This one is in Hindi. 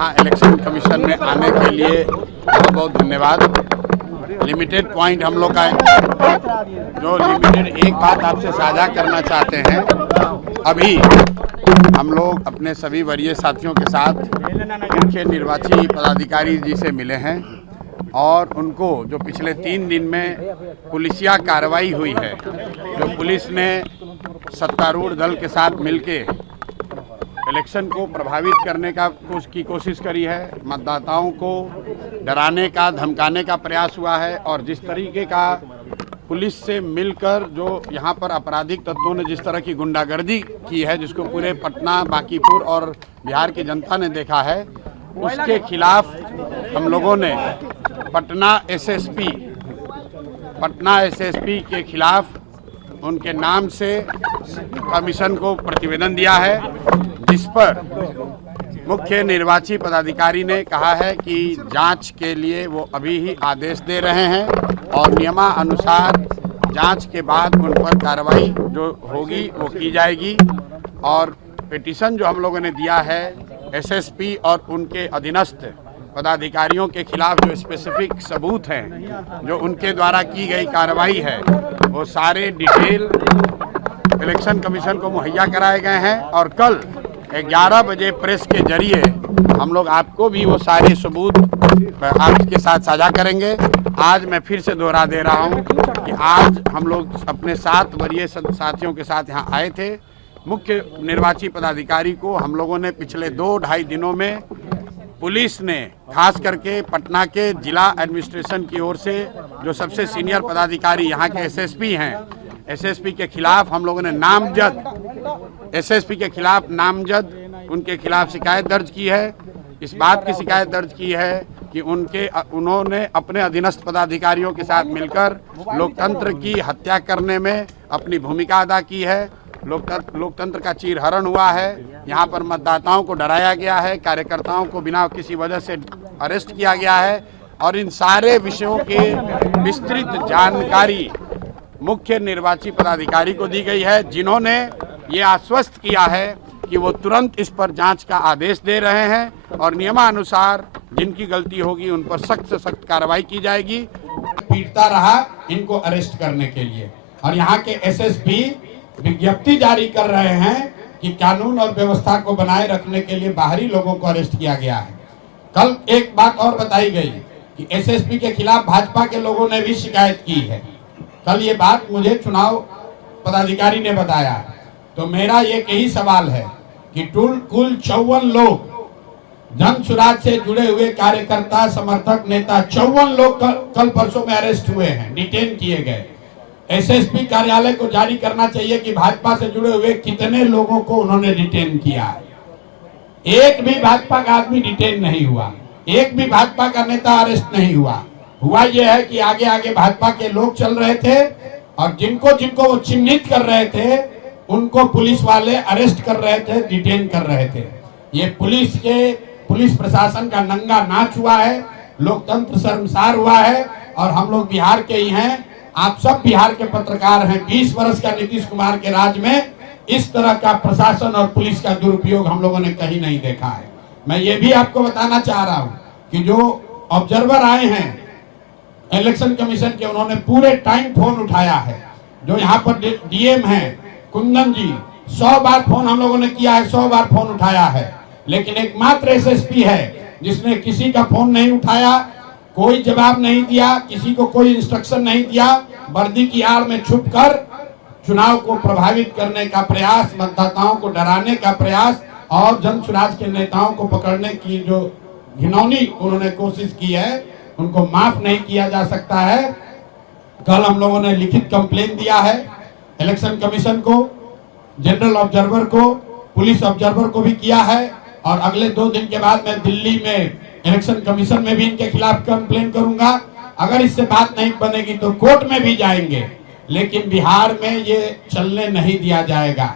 इलेक्शन कमीशन में आने के लिए बहुत बहुत धन्यवाद। लिमिटेड पॉइंट हम लोग का जो लिमिटेड एक बात आपसे साझा करना चाहते हैं। अभी हम लोग अपने सभी वरीय साथियों के साथ मुख्य निर्वाची पदाधिकारी जी से मिले हैं और उनको जो पिछले 3 दिन में पुलिसिया कार्रवाई हुई है, जो पुलिस ने सत्तारूढ़ दल के साथ मिलके इलेक्शन को प्रभावित करने की कोशिश करी है, मतदाताओं को डराने का धमकाने का प्रयास हुआ है और जिस तरीके का पुलिस से मिलकर जो यहाँ पर आपराधिक तत्वों ने जिस तरह की गुंडागर्दी की है, जिसको पूरे पटना, बांकीपुर और बिहार की जनता ने देखा है, उसके खिलाफ हम लोगों ने पटना एसएसपी के खिलाफ उनके नाम से कमीशन को प्रतिवेदन दिया है, जिस पर मुख्य निर्वाची पदाधिकारी ने कहा है कि जांच के लिए वो अभी ही आदेश दे रहे हैं और नियमानुसार जांच के बाद उन पर कार्रवाई जो होगी वो की जाएगी। और पिटीशन जो हम लोगों ने दिया है एसएसपी और उनके अधीनस्थ पदाधिकारियों के खिलाफ जो स्पेसिफिक सबूत हैं, जो उनके द्वारा की गई कार्रवाई है, वो सारे डिटेल इलेक्शन कमीशन को मुहैया कराए गए हैं और कल 11 बजे प्रेस के जरिए हम लोग आपको भी वो सारे सबूत आपके साथ साझा करेंगे। आज मैं फिर से दोहरा दे रहा हूँ कि आज हम लोग अपने 7 वरीय साथियों के साथ यहाँ आए थे। मुख्य निर्वाची पदाधिकारी को हम लोगों ने पिछले 2-2.5 दिनों में पुलिस ने खास करके पटना के जिला एडमिनिस्ट्रेशन की ओर से जो सबसे सीनियर पदाधिकारी यहाँ के एसएसपी हैं, एसएसपी के खिलाफ हम लोगों ने नामजद उनके खिलाफ शिकायत दर्ज की है। इस बात की शिकायत दर्ज की है कि उन्होंने अपने अधीनस्थ पदाधिकारियों के साथ मिलकर लोकतंत्र की हत्या करने में अपनी भूमिका अदा की है। लोकतंत्र का चीरहरण हुआ है। यहाँ पर मतदाताओं को डराया गया है, कार्यकर्ताओं को बिना किसी वजह से अरेस्ट किया गया है और इन सारे विषयों के विस्तृत जानकारी मुख्य निर्वाची पदाधिकारी को दी गई है, जिन्होंने ये आश्वस्त किया है कि वो तुरंत इस पर जांच का आदेश दे रहे हैं और नियमानुसार जिनकी गलती होगी उन पर सख्त से सख्त कार्रवाई की जाएगी। पीटता रहा इनको अरेस्ट करने के लिए और यहाँ के एसएसपी विज्ञप्ति जारी कर रहे हैं कि कानून और व्यवस्था को बनाए रखने के लिए बाहरी लोगों को अरेस्ट किया गया है। कल एक बात और बताई गई कि एसएसपी के खिलाफ भाजपा के लोगों ने भी शिकायत की है। कल ये बात मुझे चुनाव पदाधिकारी ने बताया। तो मेरा ये यही सवाल है कि कुल 54 लोग जन सुराज से जुड़े हुए कार्यकर्ता, समर्थक, नेता 54 लोग कल परसों में अरेस्ट हुए हैं, डिटेन किए गए। एसएसपी कार्यालय को जारी करना चाहिए कि भाजपा से जुड़े हुए कितने लोगों को उन्होंने डिटेन किया है। एक भी भाजपा का आदमी डिटेन नहीं हुआ, एक भी भाजपा का नेता अरेस्ट नहीं हुआ। हुआ यह है कि आगे आगे भाजपा के लोग चल रहे थे और जिनको जिनको वो चिन्हित कर रहे थे उनको पुलिस वाले अरेस्ट कर रहे थे, डिटेन कर रहे थे। ये पुलिस प्रशासन का नंगा नाच हुआ है, लोकतंत्र शर्मसार हुआ है और हम लोग बिहार के ही हैं। आप सब बिहार के पत्रकार हैं। 20 वर्ष का नीतीश कुमार के राज में इस तरह का प्रशासन और पुलिस का दुरुपयोग हम लोगों ने कहीं नहीं देखा है। मैं ये भी आपको बताना चाह रहा हूँ कि जो ऑब्जर्वर आए हैं इलेक्शन कमीशन के, उन्होंने पूरे टाइम फोन उठाया है। जो यहाँ पर डीएम हैं कुंदन जी, 100 बार फोन हम लोगों ने किया है, 100 बार फोन उठाया है, लेकिन एकमात्र एसएसपी है जिसने किसी का फोन नहीं उठाया, कोई जवाब नहीं दिया, किसी को कोई इंस्ट्रक्शन नहीं दिया। वर्दी की आड़ में छुपकर चुनाव को प्रभावित करने का प्रयास, मतदाताओं को डराने का प्रयास और जन सुराज के नेताओं को पकड़ने की जो घिनौनी उन्होंने कोशिश की है, उनको माफ नहीं किया जा सकता है। कल हम लोगों ने लिखित कंप्लेन दिया है इलेक्शन कमीशन को, जनरल ऑब्जर्वर को, पुलिस ऑब्जर्वर को भी किया है और अगले 2 दिन के बाद मैं दिल्ली में इलेक्शन कमीशन में भी इनके खिलाफ कंप्लेन करूंगा। अगर इससे बात नहीं बनेगी तो कोर्ट में भी जाएंगे, लेकिन बिहार में ये चलने नहीं दिया जाएगा।